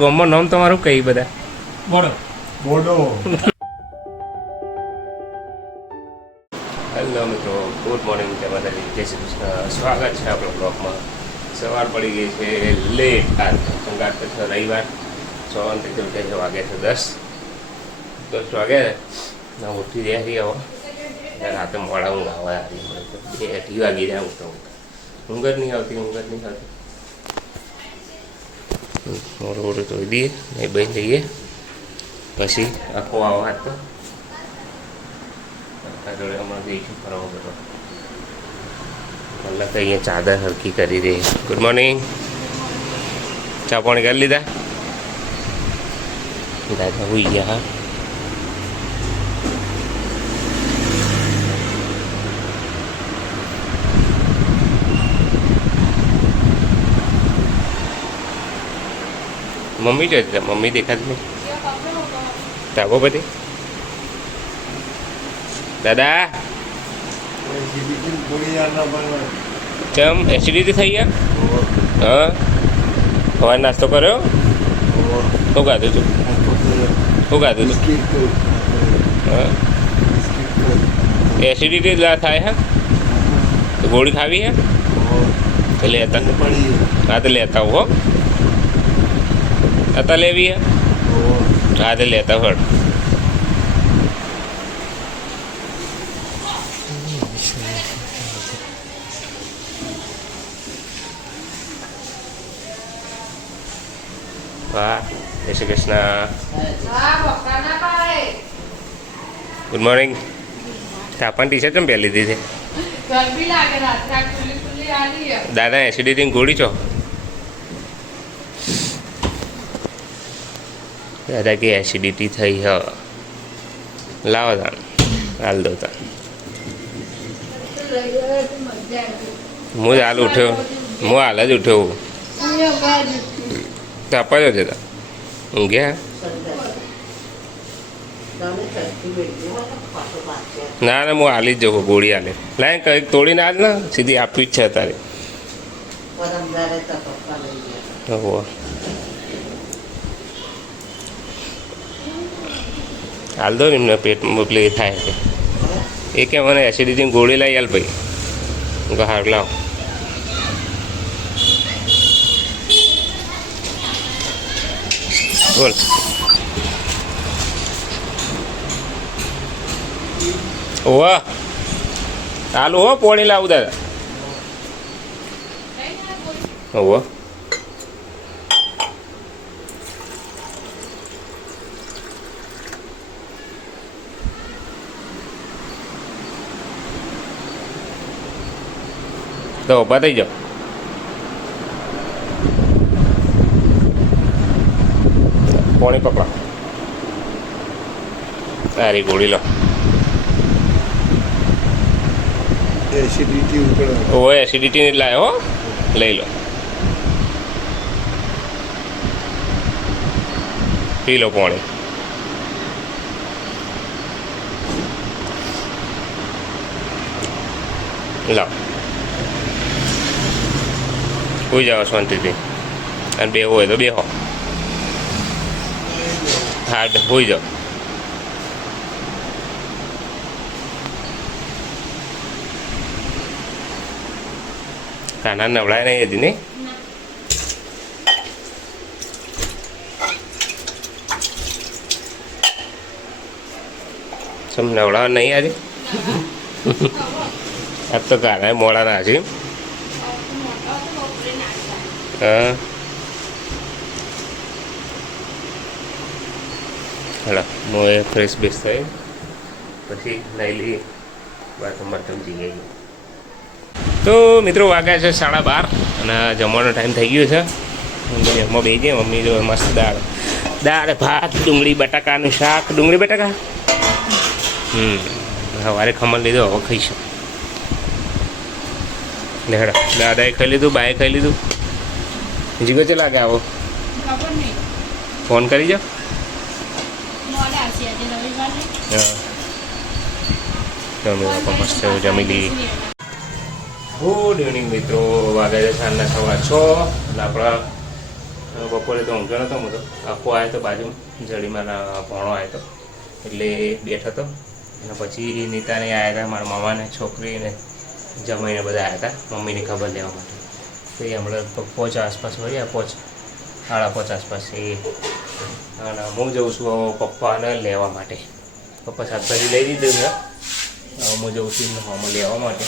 ગામમાં નામ તમારું કઈ બધા બોડો બોડો. હેલો મિત્રો, ગુડ મોર્નિંગ, જય માતાજી, જય શ્રી કૃષ્ણ. સ્વાગત છે આપણા બ્લોગમાં. સવાર પડી ગઈ છે લેટ આજ સંગાત છે રવિવાર 6 વાગે ઉઠે છે, વાગે છે 10 વાગે ના ઉઠી રહ્યા છીએ. હવે રાતે મોડા ઊંઘ આવે, 2 વાગી રહ્યા ઊંઘતા ઊંઘ જ નહીં આવતી. મોડું મોડું ધોઈ દઈએ, નહીં બની જઈએ પછી આખો આવો હાથ તો જોડે હમણાં જઈશું ફરવા બધો. મતલબ તો અહીંયા ચાદર હરકી કરી દે. ગુડ મોર્નિંગ, ચા પાણી કરી લીધા? દાદા હોઈ ગયા. હા, મમ્મી જોઈ, મમ્મી દેખાતી નહીં. ધાબો બધી દાદા કેમ એસિડિટી થઈ ગયા? હા, સવારે નાસ્તો કર્યો? શું ખાધું તું? હા, એસિડિટી થાય હે તો ગોળી ખાવી હે તો લેતા. હા તો લેતા હો, आता लेवी है? हाँ तो लेता फट. वाह, जय श्री कृष्ण. Good morning. अपन टी शर्ट पहन ली थी. दादा एसिडिटी गोली चो. दादा की एसिडिटी थी है. लाओ था हाल दो था. मुझे हाल उठो, मुझे हाल ज उठो. तापा जो था ऊँघ्या ना ना मुझे हाली ज जाऊँ. गोड़ी हाले लाए कई तोड़ी ना आज ना सीधी आपी ज है तारे. हाल दो निम्न पेट में पेली थाय है. ये क्या मैंने एसिडिटी गोली लाई हाल भाई उनका हार लाओ. बोल ओह हाल हो पोणी लाव दादा. ओह तो ऊભા થઈ જાઓ. પાણી પકડો. સારી ગોળી લો. એસિડિટી ઉપર ઓ એસિડિટી ની લાય હો, લઈ લો. પી લો પાણી. લાવ હોઈ જાઓ શાંતિથી. અને બેહો હોય તો બેહો. હા હોઈ જાઓ. કાના નવડાય નહીં હજી નહીં? સમ નવડાવા નહીં આજે? આજ તો કાના મોડા ના છે. हाँ हेलो मोए फ्रेश बेस થાય પછી નાઈ લઈએ. બાથરૂમ જઈએ. તો મિત્રો વાગ્યા છે 12:30 અને જમવાનો ટાઈમ થઈ ગયો છે. જમવા બેસી જઈએ. મમ્મી જો મસ્ત દાળ ભાત ડુંગળી બટાકાનું શાક. ડુંગળી બટાકા સવારે ખમણ લીધો, હવે ખાઈશું. લેડો દાદાએ ખાઈ લીધું, બાએ ખાઈ લીધું. જીગો ચલા કે આવો ફોન કરી જાઓ. જમી મસ્ત જમી લઈએ. ગુડ ઇવનિંગ મિત્રો, વાગે છે સાંજના 6:15. એટલે આપણા બપોરે તો ઊંઘ્યો નતો હું તો આખો આવ્યો તો બાજુ જડી મારા ભણો આવ્યો હતો એટલે બેઠો હતો અને પછી નીતાને આવ્યા હતા મારા મામાને છોકરીને જમાઈને બધા આવ્યા હતા મમ્મીની ખબર લેવા માટે તો એ હમણાં પોચ આસપાસ વળ્યા સાડા પોચ આસપાસ એ અને હું જઉં છું પપ્પાને લેવા માટે પપ્પા શાકભાજી લઈ દીધું છે હવે હું જઉં છું હમણાં લેવા માટે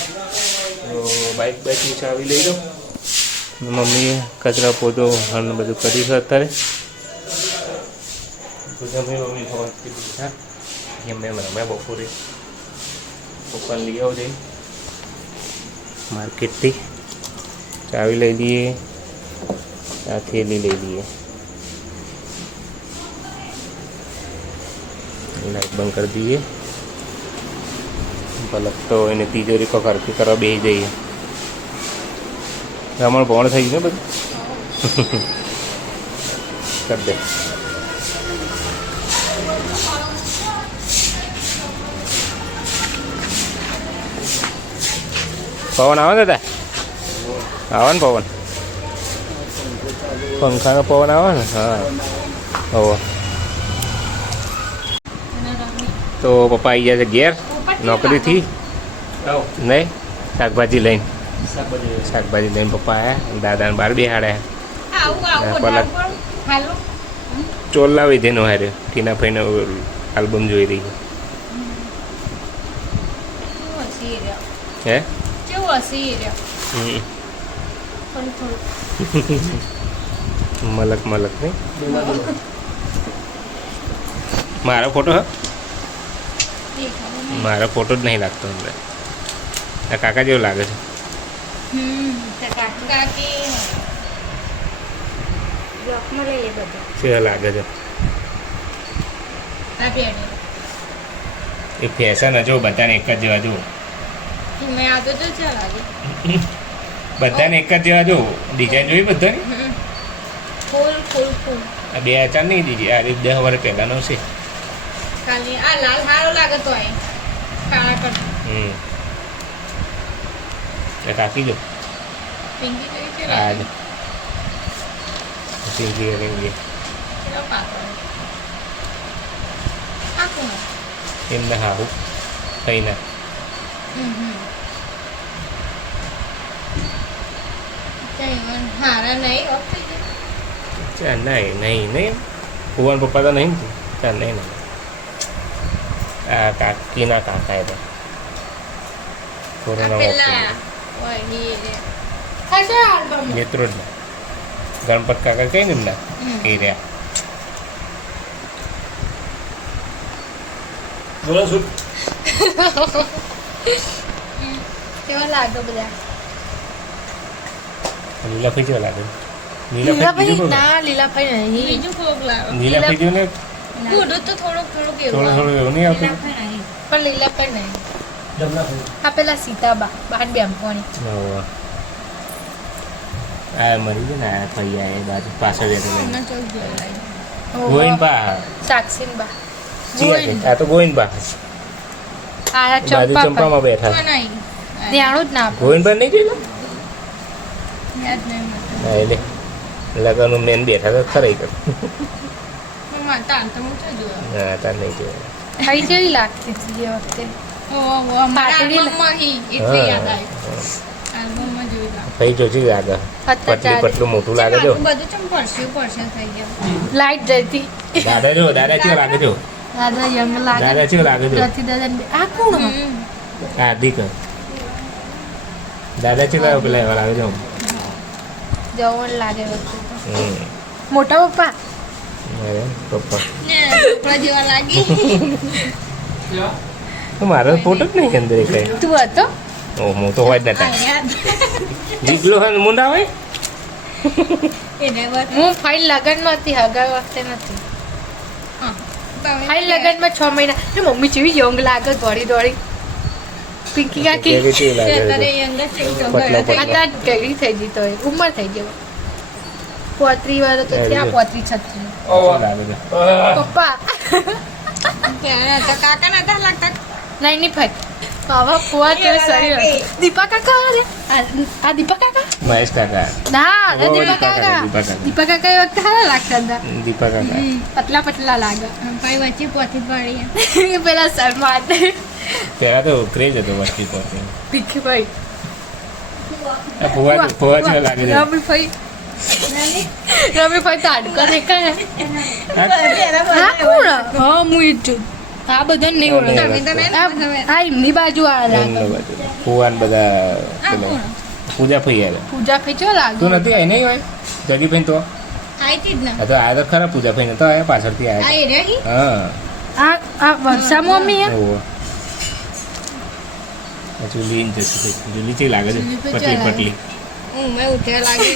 તો બાઇકની ચાવી લઈ દઉં મમ્મીએ કચરા પોતો અને બધું કર્યું છે અત્યારે મમ્મી હા એમને રમ્યા બપોરે પપ્પાને લઈ આવો જઈ માર્કેટથી ચાવી લઈ લઈએ આ થેલી લઈ લઈએ લાઈટ બંધ કરી દઈએ પલક તો એને તિજોરી ખરખી કરવા બે જઈએ અમારું ભણ થઈ ગયું ને બધું કરી દે પવન આવે દાદા આવે ને પવન પંખાનો પવન આવે ને હા હવે તો પપ્પા આવી ગયા છે ઘેર નોકરીથી નહીં શાકભાજી લઈને પપ્પા આવ્યા દાદાને બાર બેહાડ્યા પલક ચોલ લાવી તેનો હારે ટીના ભાઈને આલ્બમ જોઈ રહી હે મલક નહીં મારો ફોટો હા મારો ફોટો જ નહીં લાગતો હમણાં આ કાકા જેવો લાગે છે કેવા લાગે છે એ ફેશન જો બધાને એક જ જેવા જો બધાને એક જ જેવા જો ડિઝાઇન જોઈ બધાની આ 2004 નહીં દીધી આ 10 વર્ષ પહેલાનો છે કાકી જો આ પિંકી રેંગી એમને હારું થઈને નહીં ભુવન પપ્પા તો નહીં ચાલ નહીં આ કાકીના કાકા એ તો મિત્રો જ ગણપત કાકા કઈ ને એમના એ રહ્યા કેવા લાગે બધા લીલાભાઈ કેવા લાગે લીલાભાઈ નહીં બીજું કોક લાગે લીલાભાઈ જો ને થોડું એવું નહીં આવતું પણ લીલાભાઈ નહીં આ પેલા સીતાબા બાન બેમકોની આ મરી ગયો ને આ ભાઈ આ બાજુ પાછળ ગોવિંદબા સાક્ષીનબા આ તો ગોવિંદબા આ બાજુ ચંપામાં બેઠા ધ્યાનું જ ના ગોવિંદબા નહીં જોયું હા એટલે લગન મેન બેઠા તો ખરાઈ કર હા તાર નહીં જોયા ભાઈ જેવી લાગતી હતી એ વખતે ભાઈ જોજી લાગે પતલી પતલું મોટું લાગે જો લાઈટ જતી દાદા ચેવો લાગે જો દાદા યંગ લાગે દાદા ચેવો લાગે જો આ કોણ હા દીક દાદા ચેવા પેલા એવા લાગે જો જવન લાગે મોટા પપ્પા પપ્પા જેવા લાગી મારો ફોટો જ નહીં અંદર કઈ તું હતો ઓ હું તો હોય જ નતા જીગલો મુંડા હોય હું ફાઇલ લગનમાં હતી હગા વખતે નથી ફાઇલ લગનમાં 6 મહિના મમ્મી જેવી યંગ લાગે દોડી પિંકી કાકી અત્યારે ગઈ થઈ ગઈ તો ઉંમર થઈ ગઈ 35 વર્ષ તો ક્યાં 35 36 પપ્પા કાકા નતા લાગતા નહીં ફટ બાબા ફુવા તો શરીર દીપા કાકા અરે આ દીપા કાકા મહેશ કાકા ના ઓ, દીપા કાકા દીપા કાકા એ વખતે સારા લાગતા હતા દીપા કાકા પતલા પતલા લાગે ભાઈ વચ્ચે પહોંચી પડી એ પેલા સલમાન પહેલા તો ક્રેઝ હતો વસ્તી પર ભીખીભાઈ ફુવા જેવા લાગે છે રમીભાઈ રમીભાઈ તો હાડકા દેખાય હા, આ કોણ હા હું એ જ છું આ બધા નહીં તમે તો ઓળખતા નહીં આ એમની બાજુ આ એમનો લાગે બાજુ ફુવાન બધા પેલા પૂજા ફઈ આવ્યા પૂજા ભાઈ ચો લાગે તું નથી આવી નહીં હોય જગી ભાઈ તો આઈતી જ ને આ તો આ તો ખરા પૂજા ભાઈ નતો આવ્યા પાછળથી આ આવ્યા એ રહી હા આ વર્ષા મમ્મી હે ઓહો જુલી જશે જુલી ચી લાગે છે જુલી તો પતલી ચા પતલી હું મેં ઉઠ્યા લાગી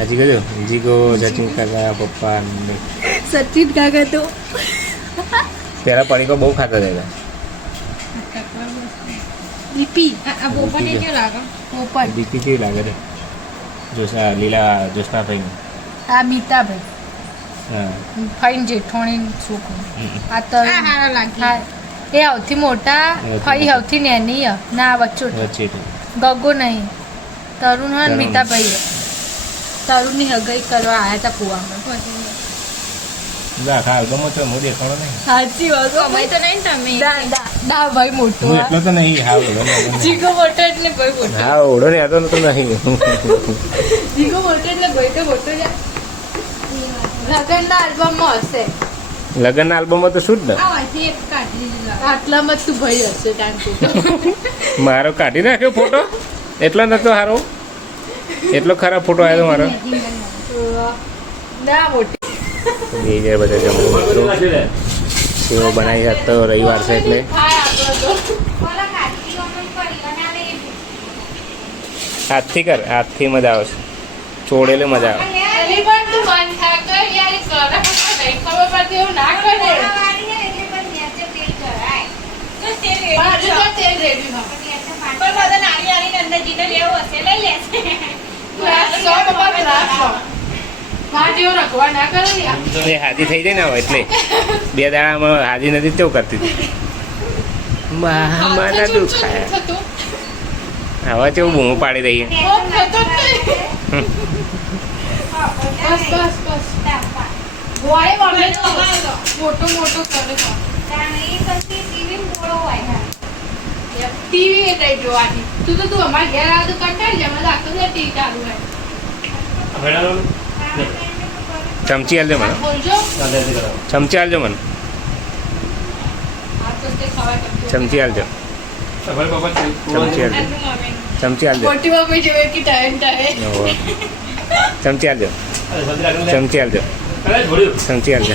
હજી કહેજો જીગો સચિન કાકા પપ્પા ને સચિન કાકા તો પેલા પડીકો બહુ ખાતા હતા દીપી આ બોપને કેવું લાગે પોપટ દીપી કેવી લાગે છે જોશા લીલા જોશના ભાઈ આ મીતાભાઈ હા ફાઈન જેઠોણી છોકરો આ તો આ હારા લાગી હા, એ સૌથી મોટા ફઈ સૌથી નેની હે. ના વચ્ચે વચ્ચે ગગો નહીં તરુણ હા તરુણ. મીતાભાઈ હે. તરુણની હગાઈ કરવા આવ્યા હતા કુવામાં ના ખા ગમો તો હું દેખાડો નહીં સાચી વાત કમાઈ તો નહીં ને તમે દા ભાઈ મોટો હું એટલો તો નહીં હાવ જીગો મોટો એટલે ભાઈ મોટો હા ઓળો ને હતો તો નહીં જીગો મોટો એટલે ભાઈ તો મોટો જ લગનના આલ્બમમાં હશે લગ્નના આલ્બમમાં તો શું જ ને આ વાંચી એક કાઢી દીધા આટલામાં જ તું ભાઈ હશે ટાંકુ મારો કાઢી નાખ્યો ફોટો એટલો નતો સારો એટલો ખરાબ ફોટો આવ્યો મારો ના મોટી બે હજાર બધા જમવું હતું સેવો બનાવી જાત તો રવિવાર છે એટલે થાય આપણો તો હાથથી કર હાથથી મજા આવે છે ચોડેલે મજા આવે એલી પણ તું મન થા કર યાર એ કરે પણ નહીં ખબર પડતી એવું ના કરે પણ હજુ તો તેલ રેડી માં સો બાબા રાખો માં જેવો રખવા ના કરે ને યાર. એ હાજી થઈ જાય ને હવે એટલે બે દાડામાં હાજી નથી તેવું કરતી હતી માના દુખાય થતું હવે કેવું બૂમો પાડી દઈએ થતો જ નહીં. બસ બસ બસ ગોળે વળે તો મોટો મોટો કરે ટીવી એ નહીં જોવાની તું અમારા ઘેર આવે તો કંટાળી જાય મને આખો દિવસ ટીવી ચાલુ હોય ચમચી આલજો મને બોલજો ચમચી આલજો મને આ તો તે ખવાય કરજો. ચમચી આલજો ચમચી આલજો ચમચી આલજો મોટી મમ્મી જેવે કે ટાઈમ ટાઈમ ઓહો. ચમચી આલજો ચમચી આલજો ચમચી આલજો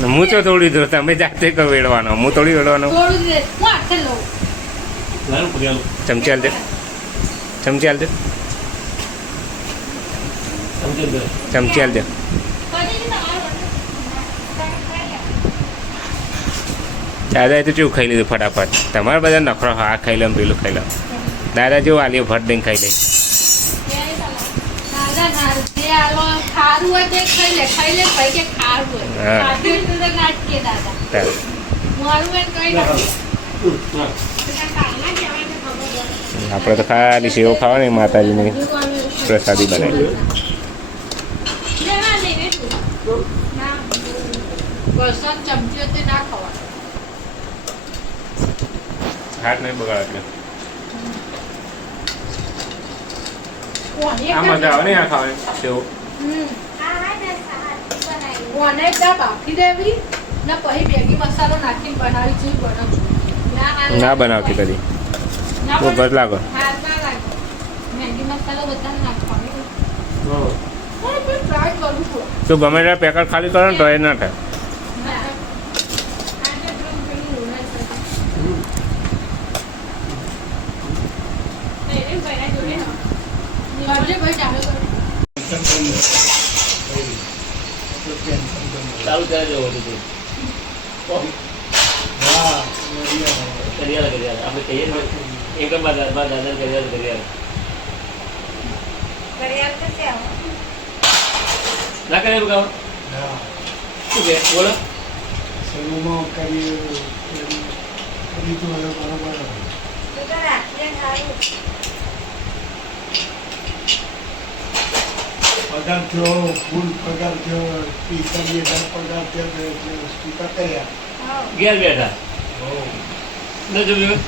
હું તો થોડી દો તમે જાતે કહો વેડવાનો હું થોડી વેડવાનો થોડું જ રે. હું હાથે લઉં ચમચી આલજો ચમચી આલજો ચમચી આલજો દાદા તો કેવું ખાઈ લીધું ફટાફટ તમારે બધા નખરો હા ખાઈ લો ને પેલું ખાઈ લો દાદા જેવું આલ્યો ફટ દઈને ખાઈ લે ના ના જે આલો ખારું હોય તે ખાઈ લે ભાઈ કે ખારું હોય હા. ખાધું હોય તો તો ના જ કે દાદા તારે. મારું હોય કઈ નથી આપણે તો ખાલી સેવો ખાવાની માતાજીની પ્રસાદી બનાવી વરસાદ ચમચી હતી ના ખવા હાથ નહીં બગાડ કોને આ મજા આવે ને આ ખાવાની સેવો કોને એકદમ બાફી દેવી ને પછી મેગી મસાલો નાખીને બનાવી છે બનાવશું ના બનાવતી કદી બહુ ગત લાગો મેગી મસાલો બધા નાખવાનો ટ્રાય કરું છું તો ગમે ત્યાં પેકેટ ખાલી કરો ને તો એ ના થાય કરજે ભાઈ ચાલુ કરો ચાલુ કરે જવો બધું કરિયાલ કરિયાલ આપણે કહીએ ને એકદમ દાદા કરિયાલ કરિયાલ ના કરે બગાવ શું કે બોલો રીતુ હવે બરોબર પગાર થયો ફૂલ પગાર થયો 45,000 પગાર થયો એટલે સ્પીકર કર્યા ઘેર બેઠા ન જોયું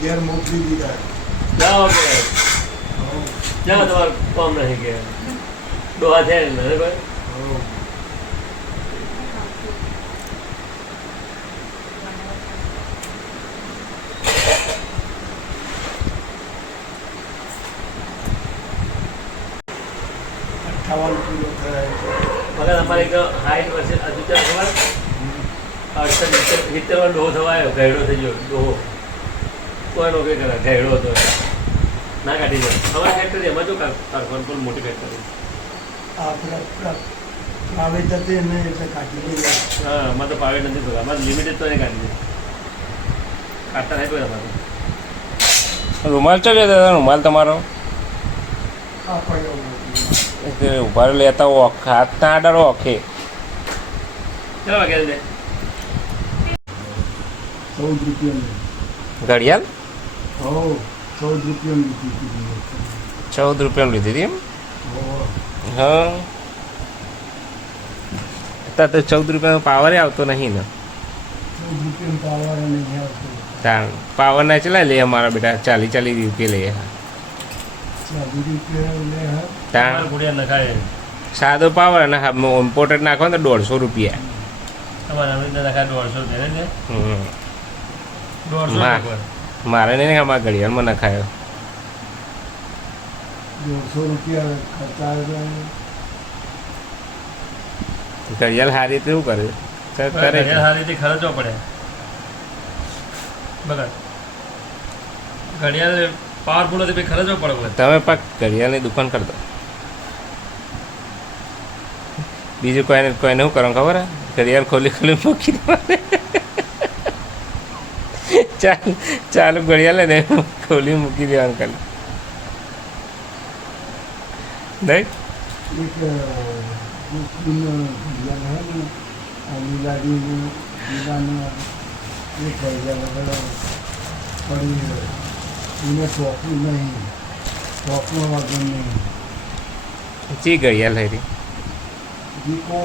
ઘેર મોકલી દીધા જાઓ કે જાઓ તમારું કામ નહીં કે ડોહા છે ને ભાઈ ખાવાનું પૂરો થાય મગર અમારે એક હાઈટ વર્ષે હજુ ત્યાં ખબર 70 ડોહો થવાયો ઘેડો થઈ ગયો ડોહો કોઈ નોકરી કરે ઘેડો હતો ના કાઢી જાય અમારી ફેક્ટરી એમાં જો કારખાન પણ મોટી ફેક્ટરી આપણે આવે જતે ને એટલે કાઢી દઈએ હા અમારે તો પાવે નથી થતા અમારે લિમિટેડ તો નહીં કાઢી દે કાઢતા નહીં કોઈ અમારે રૂમાલ ચો દાદા રૂમાલ તમારો આ પડ્યો ઉભા લેતા ઓખ હાથના આડારો ઓખે કેટલા વાગ્યા છે 14 રૂપિયાની ઘડિયાળ હો 14 રૂપિયાની લીધી 14 રૂપિયાનું લીધી હતી એમ હો હા અત્યારે તો 14 રૂપિયાનો પાવર આવતો નહીં ને 14 રૂપિયાનું પાવર નહીં આવતું તાણ પાવર ના ચલા લે અમારા બેટા 40 રૂપિયા લઈએ 40 રૂપિયા લે હા તાણ ગુડિયા નખાય સાદો પાવર અને ઇમ્પોર્ટેડ નાખો ને તો 150 રૂપિયા તમારે અમે નખાય 150 છે ને હમ 150 મારે નહીં અમારા ઘડિયાળમાં નખાયો 150 રૂપિયા ખર્ચા ઘડિયાળ સારી રીતે શું કરે કરે છે. સારી રીતે ખર્ચવો પડે બગડ ઘડિયાળ પાવરફુલ હતી પછી ખર્ચવો પડે તમે પાક ઘડિયાળની દુકાન કરી દો બીજું કોઈને કોઈને શું કરો ખબર હે ઘડિયાળ ખોલી મૂકી દેવાની ચાલુ ઘડિયાળ ને ખોલી મૂકી દેવાનું ખાલી નહીં એક દુઃખનું ઘડિયાળ હે ને આ લીલાડીનું દીવાનું એ ઘડિયાળ પડી એને ચોકવું નહીં ચોકવા વગર નહીં ચી ઘડિયાળ હેરી વીકો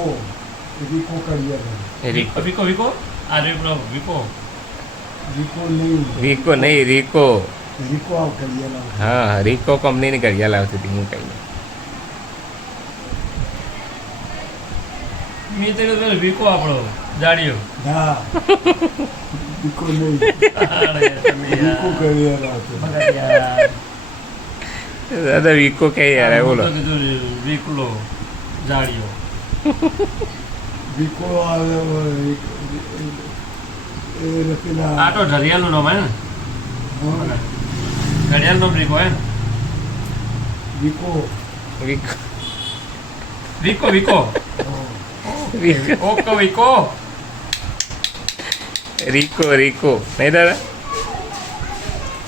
વીકો ઘડિયાળ રીકો વિકો વિકો આ રીકો વિકો વીકો નહીં રીકો નહીં રીકો વીકો આવ ઘડિયાળ હા રીકો કંપનીની ઘડિયાળ આવતી હતી હું કહીને મેં તો કીધું વિકો આપણો જાડિયો હા વીકો નહીં વીકો ઘડિયાળ આવતો દાદા વીકો કે યાર બોલો વિકલો જાડિયો વીકો આવે એ પેલા આ તો ઘડિયાળનું નામ હે ને હા, ઘડિયાળનું નામ વિકો હે ને વીકો વીકો વિકો વિકો વીકો ઓકો વિકો રીકો રીકો નહીં દાદા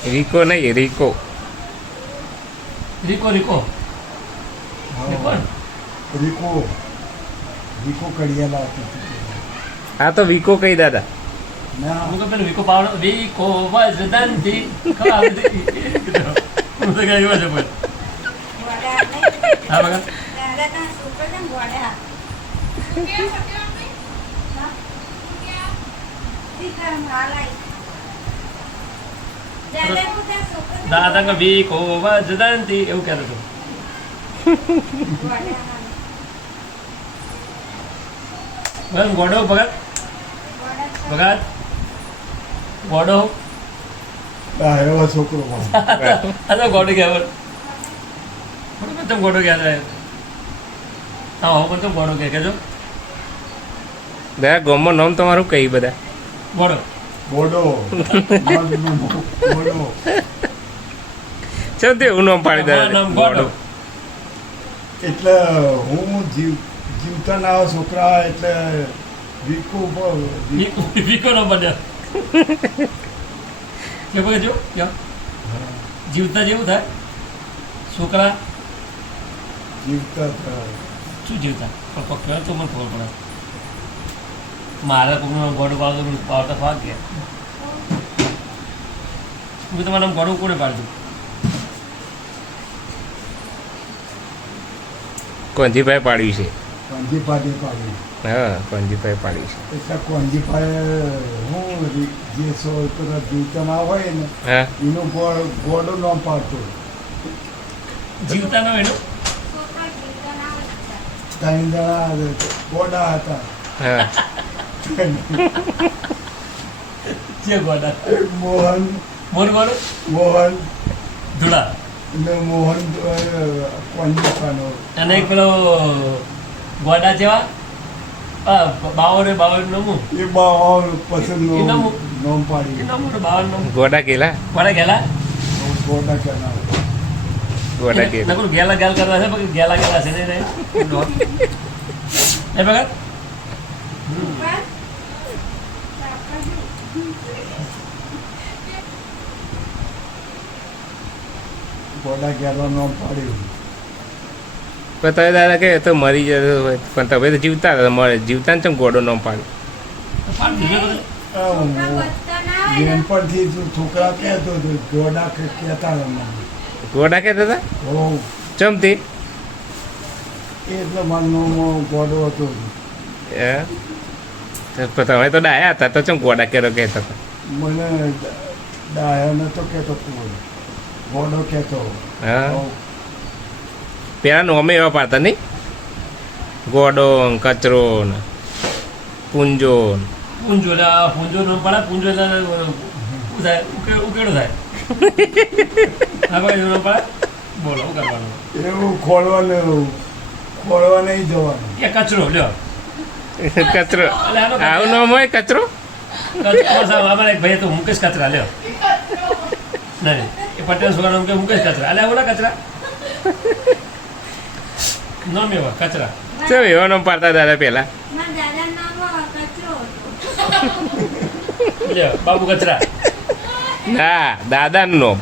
રીકો નહીં રીકો રીકો રીકો રીકો હા, વીકો વીકો ઘડિયાળ આવતી હતી. આ તો વીકો કઈ દાદા ના હું તો પેલું વિકો પાવડો વિકો વજદંતી ખબર હતી હું તો કઈ વાત છે હા બગા દાદા કે વિકો વજદંતી એવું કહેતો હતો બસ ગોડો ભગત ભગત ગોડો આ એવો છોકરો પણ. આ તો ગોડો કહેવાય તમે ગોડો કહેતા હા હું પણ ગોડો કહેજો દાદા ગામમાં નામ તમારું કઈ બધા ગોડો બોડો બોડો ચાલ તે એવું નામ પાડી અમારું દાદા નામ ગોડો. એટલે હું જીવતા ના છોકરા એટલે વીકો વિકો નો બન્યો કે ભાઈ જો જીવતા જેવું થાય છોકરા જીવતા શું જીવતા પણ કોઈ કહે તો મને ખબર પડે મારે કોઈનું ગોડું પાડતું પાડતા ફાક ગયા હું તમારે ગોડું કોને પાડતું કોંજીભાઈ પાડ્યું છે કોંજીભાઈ પાડ્યું. હા કોંજીભાઈ પાડ્યું છે એટલે કોંજીભાઈ હું જે સો પેલા જીવતા ના હોય ને હા એનું ગોડું નામ પાડતો. જીવતા ન એનું ત્રણ જણા ગોડા હતા. હા જે ગોડા એક મોહન મોર ગોડું મોહન ધૂળા ને મોહન કોંજીભાઈનો અને એક પેલો ગોડા જેવા બાવર નમું એ બાવા પસંદ એ નામ? નામ પાડી એ નમું બાવર નમું ગોડા કેલા ગોડા ગેલા ગોડા કહેનાર. ગોડા કેલા નકરું ગેલા ગેલ કરવા છે પણ ગેલા ગેલા છે નહીં એ ભગત ગોડા ગેલા નામ પાડ્યું. પણ તમે દાદા કે તો મરી જતો હોય પણ તમે તો જીવતા હતા મળે જીવતા ને ચમ ગોડો ન પાડ્યું બેનપણથી છોકરા કહેતો હતો ગોડા કહેતા હતા. ગોડા કહેતા હતા હો ચમતી એટલે મારો ગોડો હતો. હે પણ તમે તો ડાયા હતા તો ચમ ગોડા કેરો કહેતા હતા મને ડાયો નતો કહેતો કોઈ ગોડો કહેતો. હા હો. પેલા નોમે એવા પાડતા નહીં ગોડો ને કચરો ને પૂંજો ને. પૂંજો એટલે પૂંજો ન પડે પૂંજો એટલે શું થાય ઉકેડો થાય હા ભાઈ ન પડે બોલો શું કરવાનું એવું ખોળવા નહીં જવાનું. એ કચરો લ્યો કચરો આવું નામ હોય કચરો કચરો સાહેબ અમારે એક ભાઈ તો મુકેશ કચરા લ્યો નહીં એ પટેલ છોકરાનું કે મુકેશ કચરા અલ્યા બોલા કચરા નામ એવા કચરા ચમ એવા નામ પાડતા દાદા પેલા લ્યો બાબુ કચરા ના દાદાનું નામ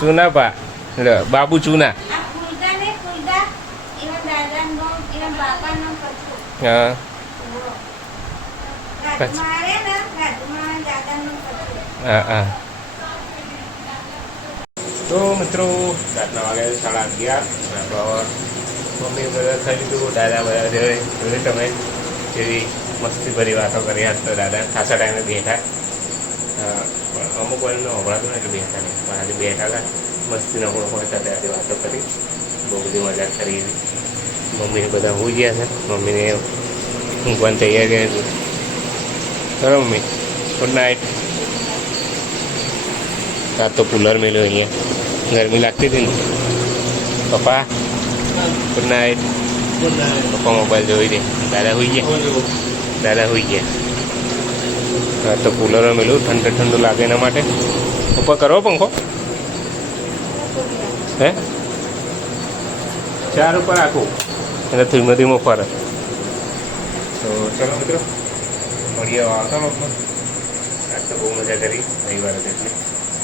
ચૂનાપા લે બાબુ ચૂના હા હા હા તો મિત્રો રાતના વાગે 11:30 આપણો મમ્મી બધા ખાઈ લીધું દાદા બધા જોઈ તમે જેવી મસ્તી ભરી વાતો કરી આજ તો દાદા ખાસા ટાઈમે બેઠા પણ અમુક વારનો હમણાં ને એટલે બેઠા નહીં પણ આજે બેઠા હતા મસ્તીના ગુણ હોય સાથે આજે વાતો કરી બહુ બધી મજા કરી મમ્મીને બધા હોઈ ગયા છે મમ્મીને ઊંઘવાની તૈયારી હતી ખરો મમ્મી ગુડ નાઇટ રાત તો કુલર મેલ્યો અહીંયા ગરમી લાગતી હતી ને પપ્પા ગુડ નાઇટ પપ્પા મોબાઈલ જોઈ દે દાદા હોઈ ગયા દાદા હોઈ ગયા હા તો કુલર મેલું ઠંડુ ઠંડુ લાગે એના માટે ઉપર કરો પંખો હે ચાર ઉપર રાખું એટલે ધીમે ધીમે ફરે તો ચલો મિત્રો મળીએ આવતા લોકમાં આજ તો બહુ મજા કરી રવિવારે એટલે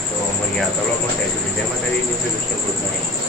તો મળીએ આવતા લોકમાં ત્યાં સુધી જય માતાજી જય શ્રી કૃષ્ણ ગુડ નાઇટ